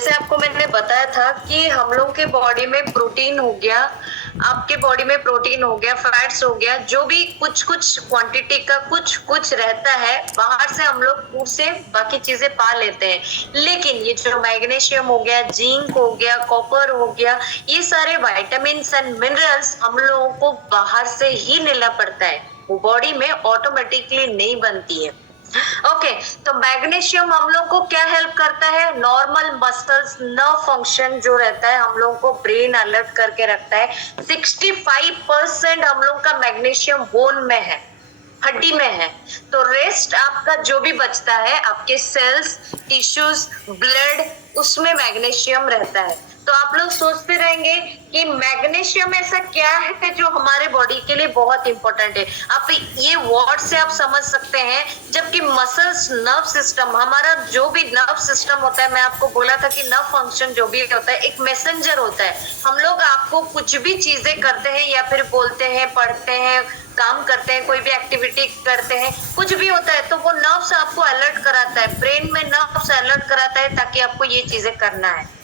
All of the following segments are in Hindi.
जैसे आपको मैंने बताया था कि हम लोग के बॉडी में प्रोटीन हो गया, आपके बॉडी में प्रोटीन हो गया, फैट्स हो गया, जो भी कुछ कुछ क्वांटिटी का कुछ कुछ रहता है, बाहर से हम लोग फूड से बाकी चीजें पा लेते हैं। लेकिन ये जो मैग्नीशियम हो गया, जिंक हो गया, कॉपर हो गया, ये सारे विटामिन एंड मिनरल्स हम लोगों को बाहर से ही लेना पड़ता है, वो बॉडी में ऑटोमेटिकली नहीं बनती है। ओके, तो मैग्नीशियम हम लोग को क्या हेल्प करता है? नॉर्मल मसल्स नर्व फंक्शन जो रहता है, हम लोग को ब्रेन अलर्ट करके रखता है। 65% हम लोग का मैग्नीशियम बोन में है, हड्डी में है। तो रेस्ट आपका जो भी बचता है, आपके सेल्स, टिश्यूज, ब्लड, उसमें मैग्नीशियम रहता है। तो आप लोग सोचते रहेंगे कि मैग्नीशियम ऐसा क्या है जो हमारे बॉडी के लिए बहुत इंपॉर्टेंट है। आप ये वर्ड से आप समझ सकते हैं, जबकि मसल्स, नर्व सिस्टम, हमारा जो भी नर्व सिस्टम होता है, मैं आपको बोला था कि नर्व फंक्शन जो भी होता है एक मैसेंजर होता है। हम लोग आपको कुछ भी चीजें करते हैं या फिर बोलते हैं, पढ़ते हैं, काम करते हैं, कोई भी एक्टिविटी करते हैं, कुछ भी होता है, तो वो नर्व्स आपको अलर्ट कराता है, ब्रेन में नर्व्स अलर्ट कराता है ताकि आपको ये चीजें करना है।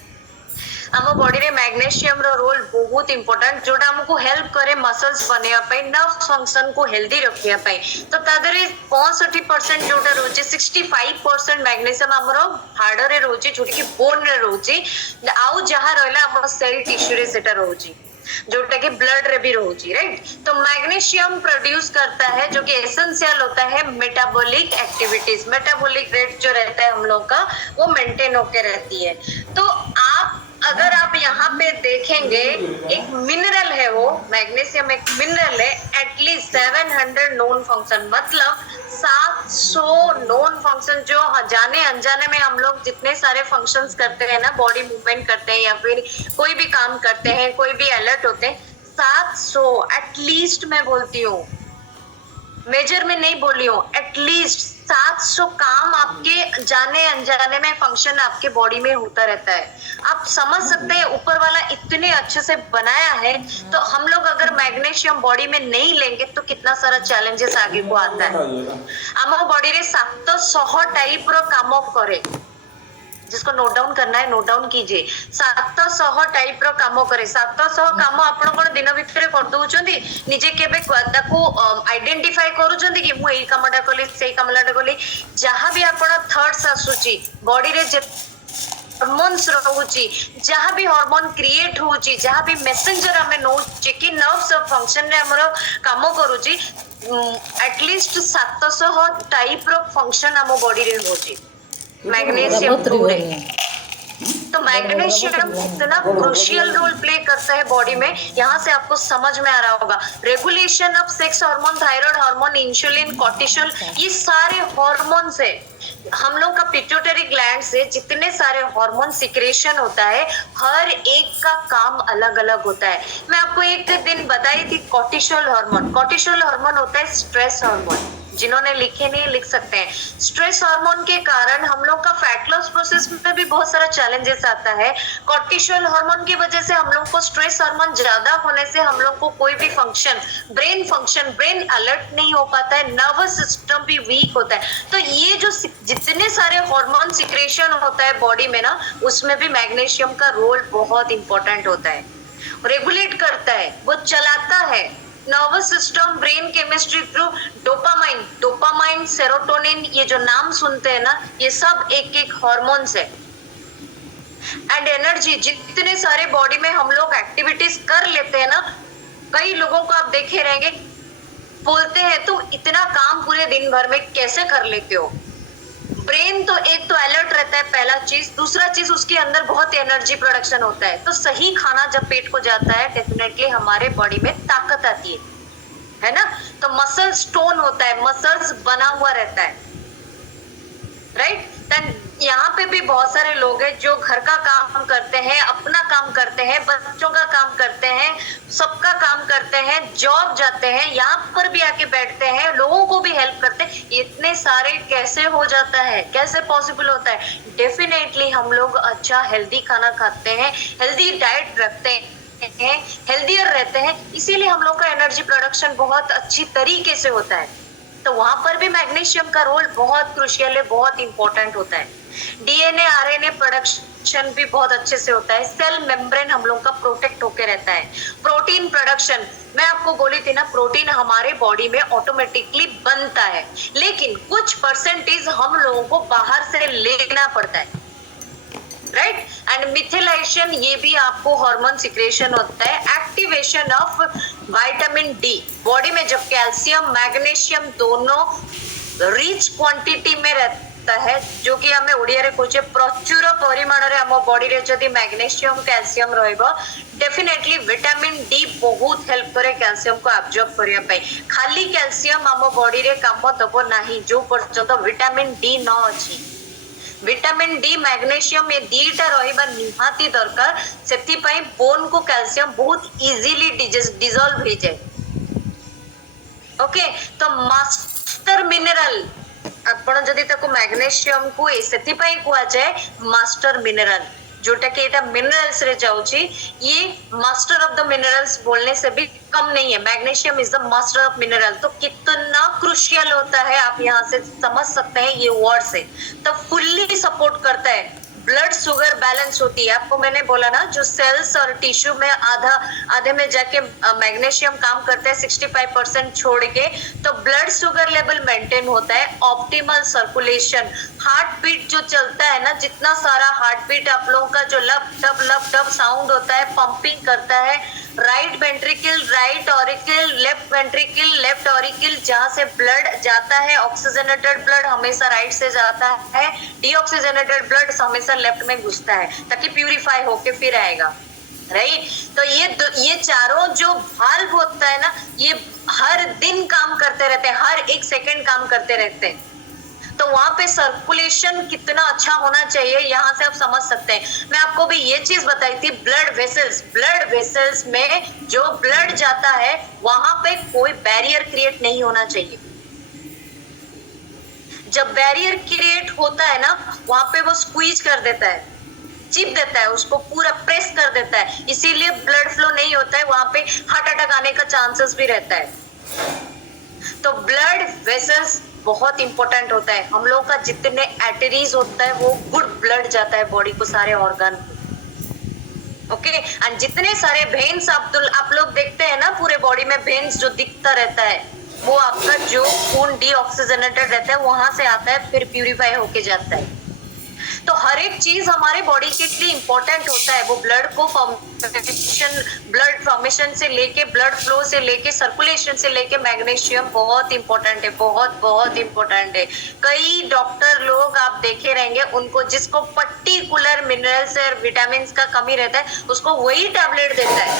ଆମ ବଡିରେ मैग्नीशियम रो रोल बहुत इंपोर्टेंट, जोटा हमको हेल्प करे मसल्स बनेया पाई, नर्व फंक्शन को हेल्दी रखिया पाई। तो तादरे 65% जोटा रोचे, 65% मैग्नीशियम हमरो हाड़ रे रोचे, जोटा कि बोन रे रोचे, आउ जहां रहला हमरो सेल टिश्यू रे सेटा रोचे, जोटा कि ब्लड रे भी रोची, राइट। तो मैग्नीशियम प्रोड्यूस करता है, जो कि एसेंशियल होता है मेटाबॉलिक एक्टिविटीज, मेटाबॉलिक रेट जो रहता है हम लोग का, वो मेंटेन होके रहती है। तो आप अगर आप यहाँ पे देखेंगे, एक मिनरल है वो, मैग्नीशियम एक मिनरल है, एटलीस्ट 700 नोन फंक्शन, मतलब 700 नोन फंक्शन, जो जाने अनजाने में हम लोग जितने सारे फंक्शंस करते हैं ना, बॉडी मूवमेंट करते हैं या फिर कोई भी काम करते हैं, कोई भी अलर्ट होते हैं, 700 एटलीस्ट, मैं बोलती हूँ, मेजर में नहीं बोली हूँ, एटलीस्ट 700 काम आपके जाने अनजाने में फंक्शन आपके बॉडी में होता रहता है। आप समझ सकते हैं ऊपर वाला इतने अच्छे से बनाया है, तो हम लोग अगर मैग्नीशियम बॉडी में नहीं लेंगे तो कितना सारा चैलेंजेस आगे को आता है। आम बॉडी रे 700 टाइप रो काम करे, जिसको नोट डाउन करना है नोट डाउन कीजिए। 700 टाइप रो काम करे, 700 काम आपण कोन दिन भितर कर दउचंदी, निजे केबे ताको आइडेंटिफाई करूचंदी कि मु एई कामटा कली, सेई कामलाटा कली, जहां भी आपण थॉट्स आसुची बॉडी रे, जे हार्मोन्स रहउची, जहां भी हार्मोन क्रिएट होउची, जहां भी मैसेंजर हमें नोची कि नर्व्स फंक्शन रे हमरो काम करूची, एटलीस्ट 700 टाइप रो फंक्शन हम बॉडी रे होची मैग्नीशियम थ्रू रे। तो मैग्नीशियम इतना क्रूशियल रोल प्ले करता है बॉडी में, यहाँ से आपको समझ में आ रहा होगा। Regulation of sex hormone, thyroid hormone, insulin, cortisol, ये सारे हार्मोन से हम लोग का पिट्यूटरी ग्लैंड से जितने सारे हार्मोन सिक्रेशन होता है, हर एक का काम अलग अलग होता है। मैं आपको एक दिन बताई थी कॉर्टिसोल हार्मोन, कॉर्टिसोल हार्मोन होता है स्ट्रेस हार्मोन, जिन्होंने लिखे नहीं लिख सकते हैं। स्ट्रेस हार्मोन के कारण हम लोग का फैट लॉस प्रोसेस में भी बहुत सारा चैलेंजेस आता है। कॉर्टिसोल हार्मोन की वजह से हम लोग को, स्ट्रेस हार्मोन ज्यादा होने से हम लोग को कोई भी फंक्शन, ब्रेन अलर्ट नहीं हो पाता है, नर्वस सिस्टम भी वीक होता है। तो ये जो जितने सारे हार्मोन सिक्रेशन होता है बॉडी में ना, उसमें भी मैग्नीशियम का रोल बहुत इंपॉर्टेंट होता है। रेगुलेट करता है, वो चलाता है nervous system, brain chemistry through dopamine, serotonin, ये जो नाम सुनते हैं ना, ये सब एक एक हार्मोन्स है। एंड एनर्जी, जितने सारे बॉडी में हम लोग एक्टिविटीज कर लेते हैं ना, कई लोगों को आप देखे रहेंगे, बोलते हैं तुम इतना काम पूरे दिन भर में कैसे कर लेते हो। ब्रेन तो एक तो अलर्ट रहता है, पहला चीज, दूसरा चीज उसके अंदर बहुत एनर्जी प्रोडक्शन होता है। तो सही खाना जब पेट को जाता है, डेफिनेटली हमारे बॉडी में ताकत आती है ना। तो मसल स्टोन होता है, मसल्स बना हुआ रहता है, राइट। यहाँ पे भी बहुत सारे लोग हैं जो घर का काम करते हैं, अपना काम करते हैं, बच्चों का काम करते हैं, सबका काम करते हैं, जॉब जाते हैं, यहाँ पर भी आके बैठते हैं, लोगों को भी हेल्प करते हैं। इतने सारे कैसे हो जाता है, कैसे पॉसिबल होता है? डेफिनेटली हम लोग अच्छा हेल्दी खाना खाते हैं, हेल्दी डाइट रखते हैं, हेल्दियर रहते हैं, इसीलिए हम लोग का एनर्जी प्रोडक्शन बहुत अच्छी तरीके से होता है। तो वहां पर भी मैग्नीशियम का रोल बहुत क्रूशियल है, बहुत इंपॉर्टेंट होता है। डीएनए आरएनए प्रोडक्शन प्रोडक्शन भी बहुत अच्छे से होता है, सेल मेम्ब्रेन हम लोग का प्रोटेक्ट होके रहता है। प्रोटीन प्रोडक्शन, मैं आपको बोली थी ना, प्रोटीन हमारे बॉडी में ऑटोमेटिकली बनता है, लेकिन कुछ परसेंटेज हम लोगों को बाहर से लेना पड़ता है, राइट। एंड मिथिलेशन, ये भी आपको हार्मोन सिक्रेशन होता है। Activation of vitamin D, body में जब कैल्शियम मैग्नीशियम दोनों रिच क्वांटिटी में रहता है, जो कि हमें ओडिया कहे प्रचुर परिमाण रे हम बॉडी रे जदी मैग्नीशियम कैल्शियम रहइबो, डेफिनेटली विटामिन डी बहुत हेल्प करे कैल्शियम को एब्जॉर्ब करिया पई। खाली कैल्शियम हम बॉडी रे काम दबो नाही जो पर्यंत विटामिन डी न अछि। विटामिन डी मैग्नीशियम ये दीटा रहिबा निहाती दरकार, सेति पई बोन को कैल्शियम बहुत इजीली डिसॉल्व हो जाए। ओके, तो मास्टर मिनरल आपण जदी ताको मैग्नीशियम को सेति पई कुआ जाए मास्टर मिनरल, जोटा कि एटा मिनरल्स रे जाउची। ये मास्टर ऑफ द मिनरल्स बोलने से भी कम नहीं है, magnesium is the master of mineral. तो कितना क्रुशियल होता है आप यहाँ से समझ सकते हैं ये वर्ड से। तो फुल्ली सपोर्ट करता है, ब्लड शुगर बैलेंस होती है। आपको मैंने बोला ना, जो सेल्स और टिश्यू में आधे में जाके मैग्नीशियम काम करता है 65% छोड़ के, तो ब्लड शुगर लेवल मेंटेन होता है। ऑप्टिमल सर्कुलेशन, हार्ट बीट जो चलता है ना, जितना सारा हार्ट बीट आप लोगों का जो लब डब साउंड होता है, पंपिंग करता है। Right ventricle, right auricle, left auricle, जहां से ब्लड जाता है, ऑक्सीजनेटेड ब्लड हमेशा राइट से जाता है, डीऑक्सीजनेटेड ब्लड हमेशा लेफ्ट में घुसता है, ताकि प्यूरिफाई होके फिर आएगा, राइट। तो ये चारों जो वाल्व होता है ना, ये हर दिन काम करते रहते हैं, हर एक सेकंड काम करते रहते हैं। तो वहां पे सर्कुलेशन कितना अच्छा होना चाहिए, यहाँ से आप समझ सकते हैं। मैं आपको भी ये चीज बताई थी, ब्लड वेसल्स में जो ब्लड जाता है वहां पे कोई बैरियर क्रिएट नहीं होना चाहिए। जब बैरियर क्रिएट होता है ना, वहां पे वो स्क्वीज कर देता है, चिप देता है, उसको पूरा प्रेस कर देता है, इसीलिए ब्लड फ्लो नहीं होता है, वहां पे हार्ट अटैक आने का चांसेस भी रहता है। तो ब्लड वेसल्स बहुत इंपॉर्टेंट होता है। हम लोग का जितने आर्टरीज होता है वो गुड ब्लड जाता है बॉडी को, सारे ऑर्गन। ओके, एंड जितने सारे वेन्स आप लोग देखते हैं ना, पूरे बॉडी में वेन्स जो दिखता रहता है, वो आपका जो खून डीऑक्सीजनेटेड रहता है वहां से आता है, फिर प्यूरिफाई होके जाता है। तो हर एक चीज हमारे बॉडी के लिए इंपॉर्टेंट होता है। वो ब्लड को ब्लड फॉर्मेशन से लेके, ब्लड फ्लो से लेके, सर्कुलेशन से लेके, मैग्नीशियम बहुत इंपॉर्टेंट है, बहुत इंपॉर्टेंट है। कई डॉक्टर लोग आप देखे रहेंगे, उनको जिसको पर्टिकुलर मिनरल्स और विटामिन का कमी रहता है, उसको वही टैबलेट देता है,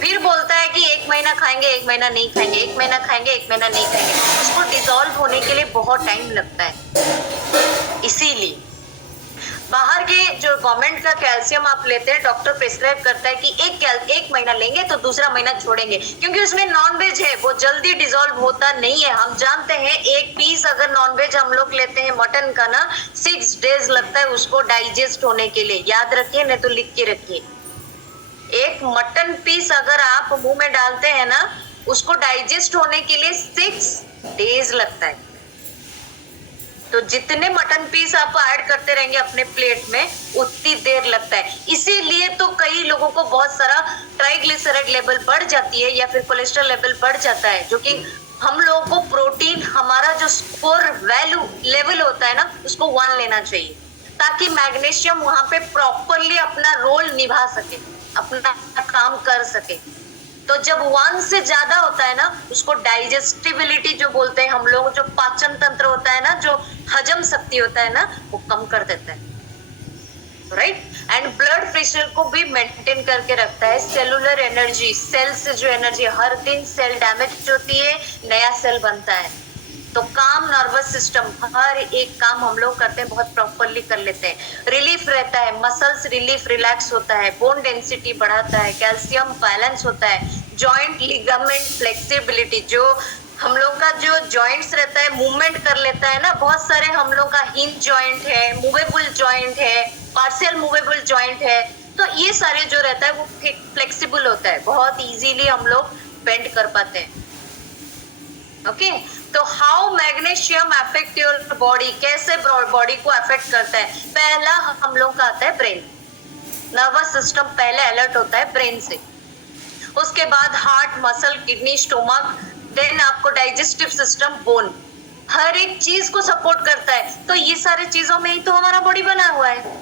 फिर बोलता है कि 1 महीना खाएंगे, 1 महीना नहीं खाएंगे, 1 महीना खाएंगे, 1 महीना नहीं खाएंगे। उसको डिसॉल्व होने के लिए बहुत टाइम लगता है। इसीलिए बाहर के जो गवर्नमेंट का कैल्शियम आप लेते हैं, डॉक्टर प्रिस्क्राइब करता है कि एक महीना लेंगे तो दूसरा महीना छोड़ेंगे, क्योंकि उसमें नॉनवेज है, वो जल्दी डिसॉल्व होता नहीं है। हम जानते हैं, एक पीस अगर नॉनवेज हम लोग लेते हैं मटन का ना, 6 डेज लगता है उसको डाइजेस्ट होने के लिए। याद रखिए, नहीं तो लिख के रखिए। एक मटन पीस अगर आप मुंह में डालते हैं ना, उसको डाइजेस्ट होने के लिए 6 डेज लगता है। तो जितने मटन पीस आप ऐड करते रहेंगे अपने प्लेट में, उतनी देर लगता है। इसीलिए तो कई लोगों को बहुत सारा ट्राइग्लिसराइड लेवल बढ़ जाती है, या फिर कोलेस्ट्रॉल लेवल बढ़ जाता है, जो कि हम लोगों को प्रोटीन, हमारा जो स्कोर वैल्यू लेवल होता है ना, उसको 1 लेना चाहिए, ताकि मैग्नीशियम वहां पे प्रॉपरली अपना रोल निभा सके, अपना काम कर सके। तो जब 1 से ज्यादा होता है ना, उसको डाइजेस्टिबिलिटी जो बोलते हैं हम लोग, जो पाचन तंत्र होता है ना, जो हजम शक्ति होता है ना, वो कम कर देता है, राइट। एंड ब्लड प्रेशर को भी मेंटेन करके रखता है। सेलुलर एनर्जी, सेल से जो एनर्जी, हर दिन सेल डैमेज होती है, नया सेल बनता है। तो काम नर्वस सिस्टम, हर एक काम हम लोग करते हैं बहुत प्रॉपरली कर लेते हैं। रिलीफ रहता है, मसल्स रिलीफ, रिलैक्स होता है, बोन डेंसिटी बढ़ाता है, कैल्शियम बैलेंस होता है, जॉइंट लिगामेंट फ्लेक्सिबिलिटी, जो हम लोग का जो जॉइंट्स रहता है मूवमेंट कर लेता है ना, बहुत सारे हम लोग का हिंज जॉइंट है, मूवेबल जॉइंट है, पार्शियल मूवेबल जॉइंट है। तो ये सारे जो रहता है वो फ्लेक्सिबल होता है, बहुत इजीली हम लोग बेंड कर पाते हैं। ओके, तो how magnesium affect your body, कैसे बॉडी को अफेक्ट करता है? पहला हम लोग का आता है ब्रेन, नर्वस सिस्टम पहले अलर्ट होता है ब्रेन से, उसके बाद heart, muscle, kidney, stomach, then आपको डाइजेस्टिव सिस्टम, बोन, हर एक चीज को सपोर्ट करता है। तो ये सारे चीजों में ही तो हमारा बॉडी बना हुआ है,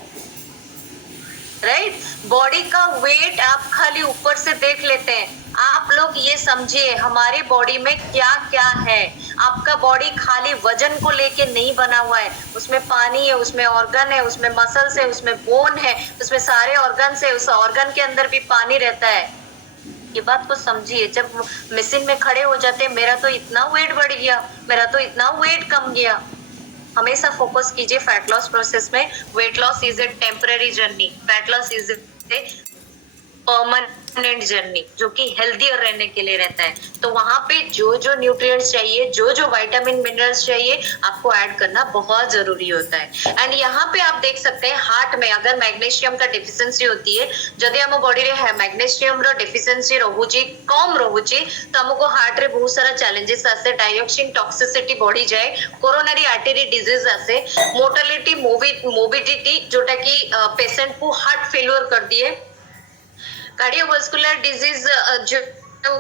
राइट? बॉडी का वेट आप खाली ऊपर से देख लेते हैं, आप लोग ये समझिए हमारी बॉडी में क्या क्या है। आपका बॉडी खाली वजन को लेके नहीं बना हुआ है, उसमें पानी है, उसमें ऑर्गन है, उसमें मसल्स है, उसमें बोन है, उसमें सारे ऑर्गन है, उस ऑर्गन के अंदर भी पानी रहता है। ये बात को समझिए। जब मशीन में खड़े हो जाते हैं, मेरा तो इतना वेट बढ़ गया, मेरा तो इतना वेट कम गया, हमेशा फोकस कीजिए फैट लॉस प्रोसेस में। Weight loss is a temporary journey, fat loss is a permanent journey, जो कि हेल्दियर रहने के लिए रहता है। तो वहां पे जो जो न्यूट्रिएंट्स चाहिए, जो जो विटामिन मिनरल्स चाहिए, आपको ऐड करना बहुत जरूरी होता है। एंड यहाँ पे आप देख सकते हैं हार्ट में अगर मैग्नीशियम का डेफिशिएंसी होती है, जदि हम बॉडी रे मैग्नीशियम रो डेफिशिएंसी रहुची, कम रहुची, तो हमको हार्ट रे बहुत सारा चैलेंजेस आसे, डायोक्सिन टॉक्सिसिटी बढ़ी जाए, कोरोनरी आर्टरी डिजीज आसे, मोर्टालिटी, मोबिडिटी, जोटा कि पेशेंट को हार्ट फेलियर कर दिए, कार्डियोवास्कुलर डिजीज जो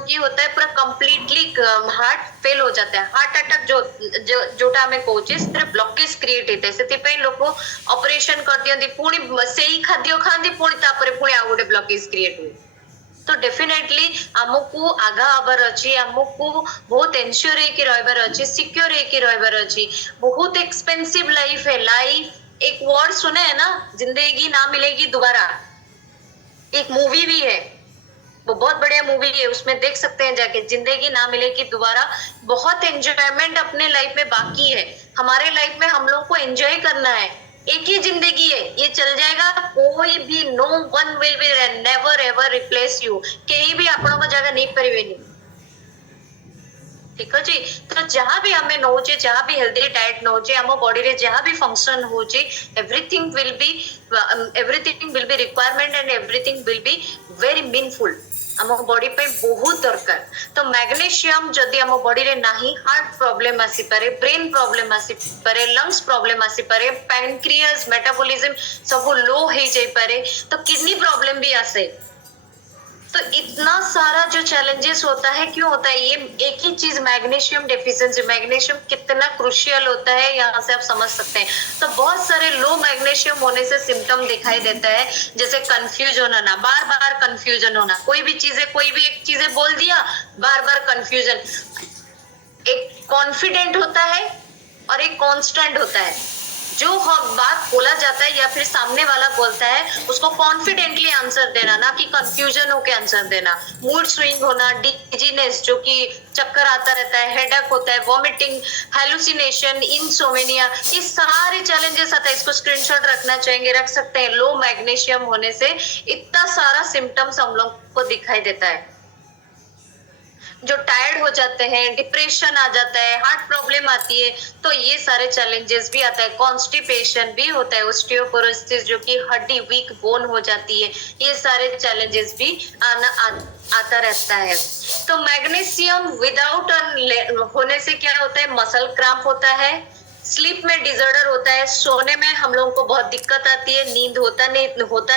की होता है पूरा कंप्लीटली हार्ट फेल हो जाता है, हार्ट अटैक जोटा हमें कहुचे से ब्लॉकेज क्रिएट होता है। सेति लोग ऑपरेशन कर दियंती, पुणी सेही खाद्य खाती, पुणी तापरे पुणी आ गोटे ब्लॉकेज क्रिएट हुए। तो डेफिनेटली हमको आगा आबार अच्छी, हमको बहुत एंश्योर होके रहबार अच्छी, सिक्योर होके रहबार अच्छी। बहुत एक्सपेंसिव लाइफ है। लाइफ एक वर्ड सुने है ना, जिंदगी ना मिलेगी दोबारा, एक मूवी भी है, वो बहुत बढ़िया मूवी है, उसमें देख सकते हैं जाके, जिंदगी ना मिलेगी दोबारा। बहुत एंजॉयमेंट अपने लाइफ में बाकी है, हमारे लाइफ में हम लोग को एंजॉय करना है। एक ही जिंदगी है, ये चल जाएगा, कोई भी, no one will be never ever replace you, कहीं भी आपनों को जगह नहीं परिवेनी, ठीक है जी। तो जहां भी हमें नौचे, जहां भी हेल्दी डाइट नौचे, हम बॉडी रे जहां भी फंक्शन होचे, everything will be requirement and everything will be very meaningful, हम बॉडी पे बहुत दरकार। तो मैग्नीशियम जदि हम बॉडी रे नाही, हार्ट प्रॉब्लम आसी पारे, ब्रेन प्रॉब्लम आसी पारे, लंग्स प्रॉब्लम आसी पारे, पैनक्रियास, मेटाबॉलिज्म सब लो हो जाई पारे, तो किडनी प्रॉब्लम भी आसे। तो इतना सारा जो चैलेंजेस होता है, क्यों होता है? ये एक ही चीज, मैग्नीशियम डेफिशिएंसी। मैग्नीशियम कितना क्रुशियल होता है, यहाँ से आप समझ सकते हैं। तो बहुत सारे लो मैग्नीशियम होने से सिम्टम दिखाई देता है, जैसे कंफ्यूजन होना, बार बार कंफ्यूजन होना, कोई भी एक चीजें बोल दिया, बार बार कंफ्यूजन। एक कॉन्फिडेंट होता है और एक कांस्टेंट होता है। जो बात बोला जाता है या फिर सामने वाला बोलता है, उसको कॉन्फिडेंटली आंसर देना, ना कि कंफ्यूजन होके आंसर देना। मूड स्विंग होना, डिजीनेस, जो कि चक्कर आता रहता है, हेडेक होता है, वॉमिटिंग, हेलुसिनेशन, इंसोमेनिया, ये सारे चैलेंजेस आता है। इसको स्क्रीनशॉट रखना चाहेंगे, रख सकते हैं। लो मैग्नीशियम होने से इतना सारा सिम्टम्स हम लोग को दिखाई देता है, जो टायर्ड हो जाते हैं, डिप्रेशन आ जाता है, हार्ट प्रॉब्लम आती है, तो ये सारे चैलेंजेस भी आता है। कॉन्स्टिपेशन भी होता है, ऑस्टियोपोरोसिस, जो कि हड्डी वीक बोन हो जाती है, ये सारे चैलेंजेस भी आता रहता है। तो मैग्नीशियम विदाउट होने से क्या होता है? मसल क्रैम्प होता है, स्लीप में डिसऑर्डर होता है, सोने में हम लोगों को बहुत दिक्कत आती है, नींद होता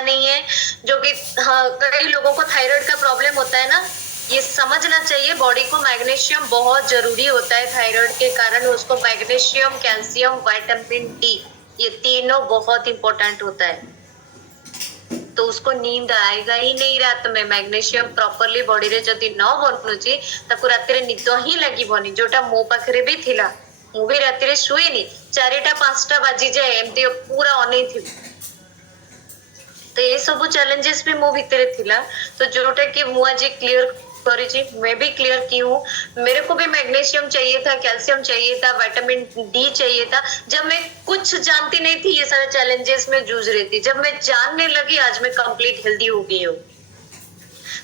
नहीं है, जो कि कई लोगों को थायराइड का प्रॉब्लम होता है ना, ये समझना चाहिए। बॉडी को मैग्नीशियम बहुत जरूरी होता है थायराइड के कारण, उसको मैग्नीशियम, कैल्शियम, विटामिन डी, ये तीनों बहुत इंपॉर्टेंट होता है। तो उसको नींद आएगा ही नहीं रात में। मैग्नीशियम प्रॉपर्ली बॉडी रे जदि न बनुची, ताकू राति रे निद ही लागिबनी, जोटा मो पाखरे भी थिला। मु भी राति रे शुएनी, 4टा-5टा बाजी जाए, एमती पूरा अनै थी। तो ये सब चैलेंजेस भी मो भितरे थिला। तो जोटा कि मु आज क्लियर करी जी, मैं भी क्लियर की हूँ। मेरे को भी मैग्नीशियम चाहिए था, कैल्शियम चाहिए था, विटामिन डी चाहिए था। जब मैं कुछ जानती नहीं थी, ये सारे चैलेंजेस में जूझ रही थी। जब मैं जानने लगी, आज मैं कंप्लीट हेल्दी हो गई हूँ।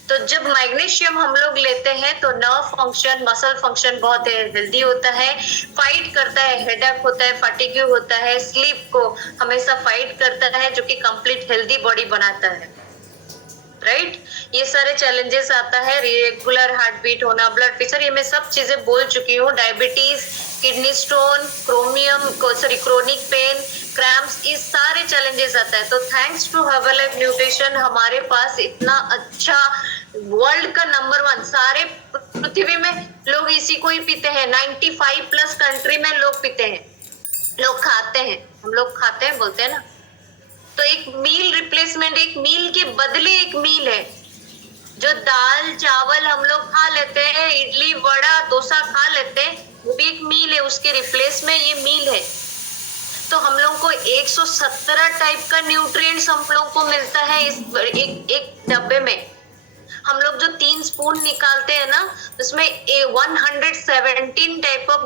तो जब मैग्नीशियम हम लोग लेते हैं तो नर्व फंक्शन, मसल फंक्शन बहुत हेल्दी होता है, फाइट करता है, हेडेक होता है, फटीग होता है, स्लीप को हमेशा फाइट करता है, जो कि कंप्लीट हेल्दी बॉडी बनाता है। राइट। ये सारे चैलेंजेस आता है, रेगुलर हार्ट बीट होना, ब्लड प्रेशर, ये मैं सब चीजें बोल चुकी हूँ। Diabetes, kidney stone, chronic pain, cramps, ये सारे चैलेंजेस आता है। तो थैंक्स टू हर्बलाइफ न्यूट्रिशन हमारे पास इतना अच्छा, वर्ल्ड का नंबर 1, सारे पृथ्वी में लोग इसी को ही पीते हैं। 95+ कंट्री में लोग पीते हैं, लोग खाते हैं, हम लोग खाते हैं, बोलते हैं ना। तो एक मील रिप्लेसमेंट, एक मील के बदले एक मील है। जो दाल चावल हम लोग खा लेते हैं, इडली वड़ा डोसा खा लेते हैं, वो भी एक मील है, उसके रिप्लेस में ये मील है। तो हम लोग को 117 टाइप का न्यूट्रिएंट्स हम लोग को मिलता है इस एक डब्बे में। हम लोग जो 3 स्पून निकालते हैं ना, उसमें 117 टाइप ऑफ